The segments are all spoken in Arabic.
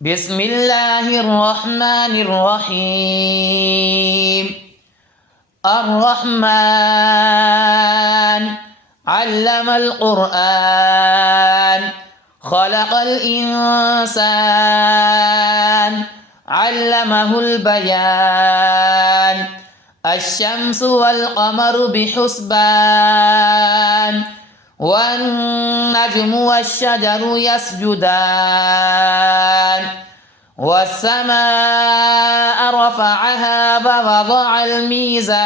بسم الله الرحمن الرحيم. الرحمن علم القرآن خلق الإنسان علمه البيان. الشمس والقمر بحسبان والنجم والشجر يسجدان. والسماء رفعها ووضع الميزان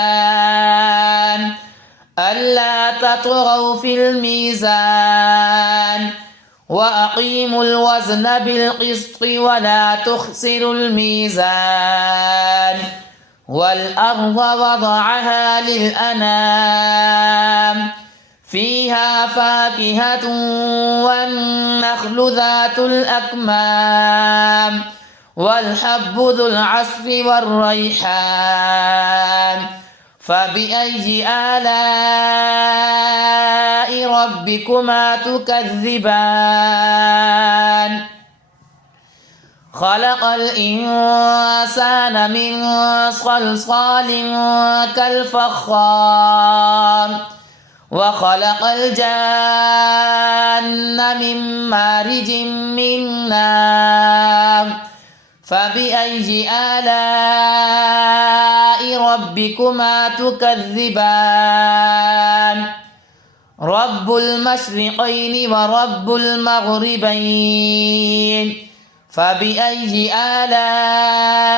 ألا تطغوا في الميزان وأقيموا الوزن بالقسط ولا تخسروا الميزان. والأرض وضعها للأنام فيها فاكهة والنخل ذات الأكمام والحب ذو العصف والريحان. فبأي آلاء ربكما تكذبان؟ خلق الإنسان من صلصال كالفخار وخلق الجان من مارج من نار. فبأي آلاء ربكما تكذبان؟ رب المشرقين ورب المغربين. فبأي آلاء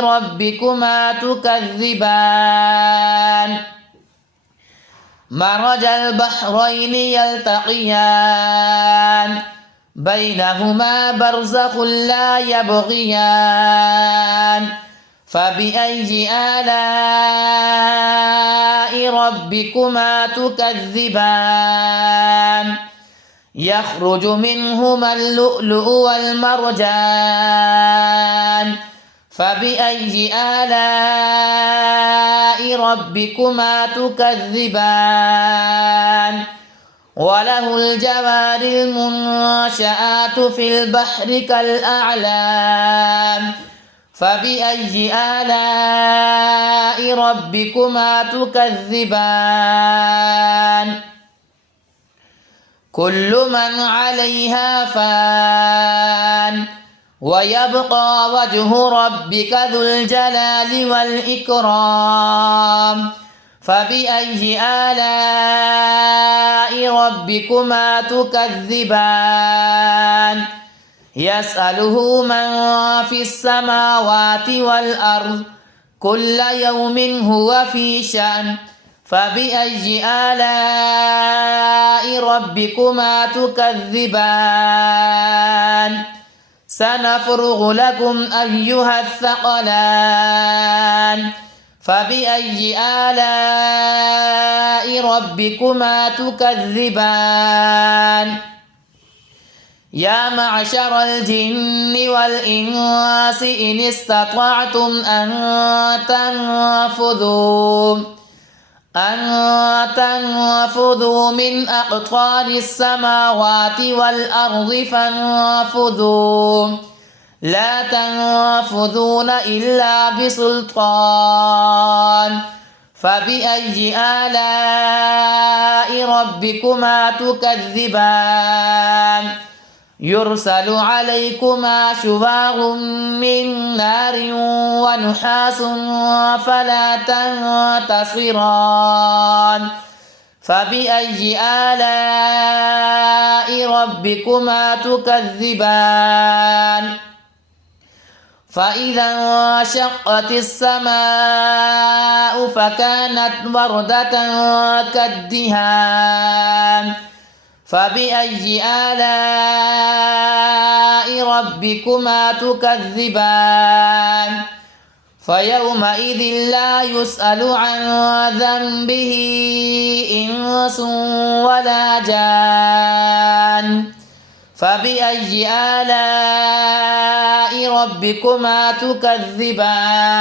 ربكما تكذبان؟ مرج البحرين يلتقيان بينهما برزخ لا يبغيان. فبأي آلاء ربكما تكذبان؟ يخرج منهما اللؤلؤ والمرجان. فبأي آلاء ربكما تكذبان؟ وله الجوار المنشآت في البحر كالأعلام. فبأي آلاء ربكما تكذبان؟ كل من عليها فان ويبقى وجه ربك ذو الجلال والإكرام. فبأي آلاء ربكما تكذبان؟ يسأله من في السماوات والأرض كل يوم هو في شأن. فبأي آلاء ربكما تكذبان؟ سنفرغ لكم أيها الثقلان. فبأي آلاء ربكما تكذبان؟ يا معشر الجن والإنس إن استطعتم أن تنفذوا من أقطار السماوات والأرض فانفذوا لا تنفذون إلا بسلطان. فبأي آلاء ربكما تكذبان؟ يرسل عليكما شواظ من نار ونحاس فلا تنتصران. فبأي آلاء ربكما تكذبان؟ فإذا انشقت السماء فكانت وردة كالدهان. فبأي آلاء ربكما تكذبان؟ فيومئذ لا يسأل عن ذنبه إنس ولا جان. فبأي آلاء ربكما تكذبان؟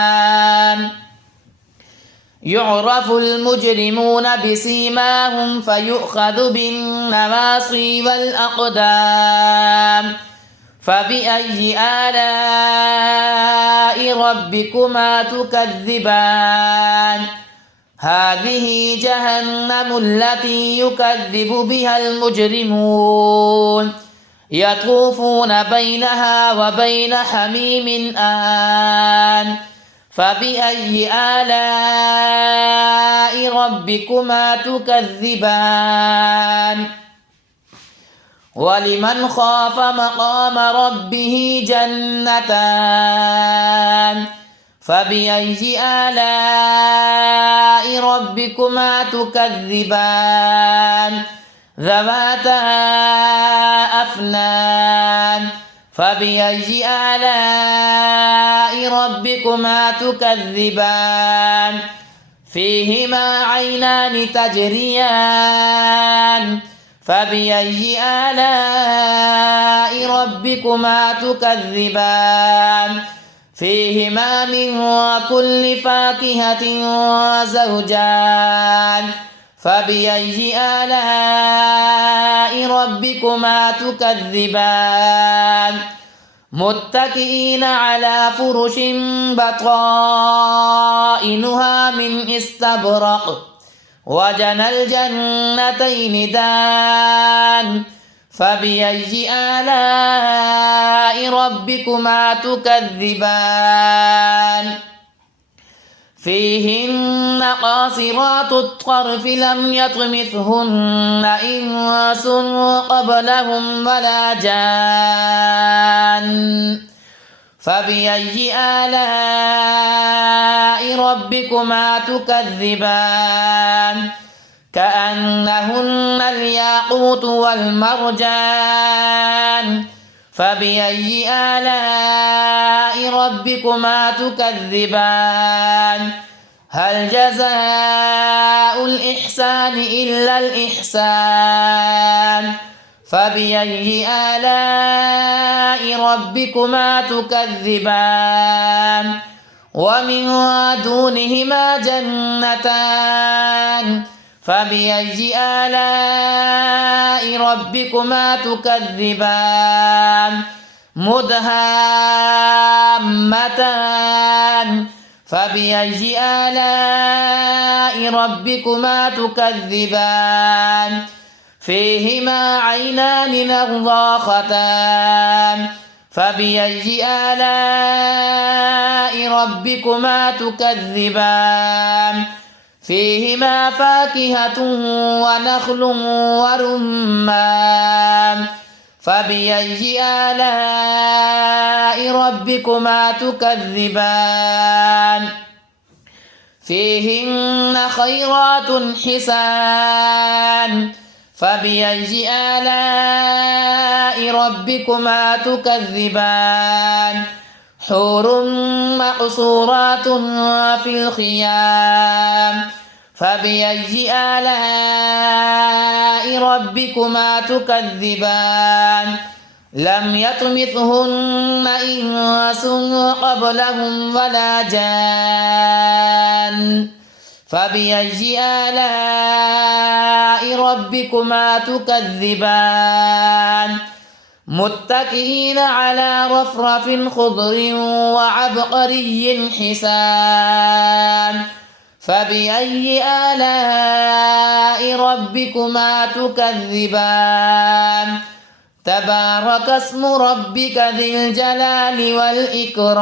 يعرف المجرمون بسيماهم فيؤخذ بالنواصي والأقدام. فبأي آلاء ربكما تكذبان هذه جهنم التي يكذب بها المجرمون يطوفون بينها وبين حميم آن فبأي آلاء ربكما تكذبان ولمن خاف مقام ربه جنتان فبأي آلاء ربكما تكذبان ذواتا أفنان فبأي آلاء ربكما تكذبان فيهما عينان تجريان فبأي آلاء ربكما تكذبان فيهما من كل فاكهة زوجان فبأي آلاء ربكما تكذبان متكئين على فرش بطائنها من استبرق وجنى الجنتين دان فبأي آلاء ربكما تكذبان فيهن قاصرات الطرف لم يطمثهن إنس قبلهم ولا جان فبأي آلاء ربكما تكذبان كأنهن الياقوت والمرجان فبأي آلاء ربكما تكذبان هل جزاء الإحسان إلا الإحسان فبأي آلاء ربكما تكذبان ومن دونهما جنتان فبأي آلاء ربكما تكذبان مدهامتان فبأي آلاء ربكما تكذبان فيهما عينان نضاختان فبأي آلاء ربكما تكذبان فيهما فاكهة ونخل ورمان فبأي آلاء ربكما تكذبان فيهن خيرات حسان فبأي آلاء ربكما تكذبان حور مقصورات في الخيام فبأي آلاء ربكما تكذبان لم يطمثهن إنس قبلهم ولا جان فبأي آلاء ربكما تكذبان متكئين على رفرف خضر وعبقري حسان فبأي آلاء ربكما تكذبان تبارك اسم ربك ذي الجلال والإكرام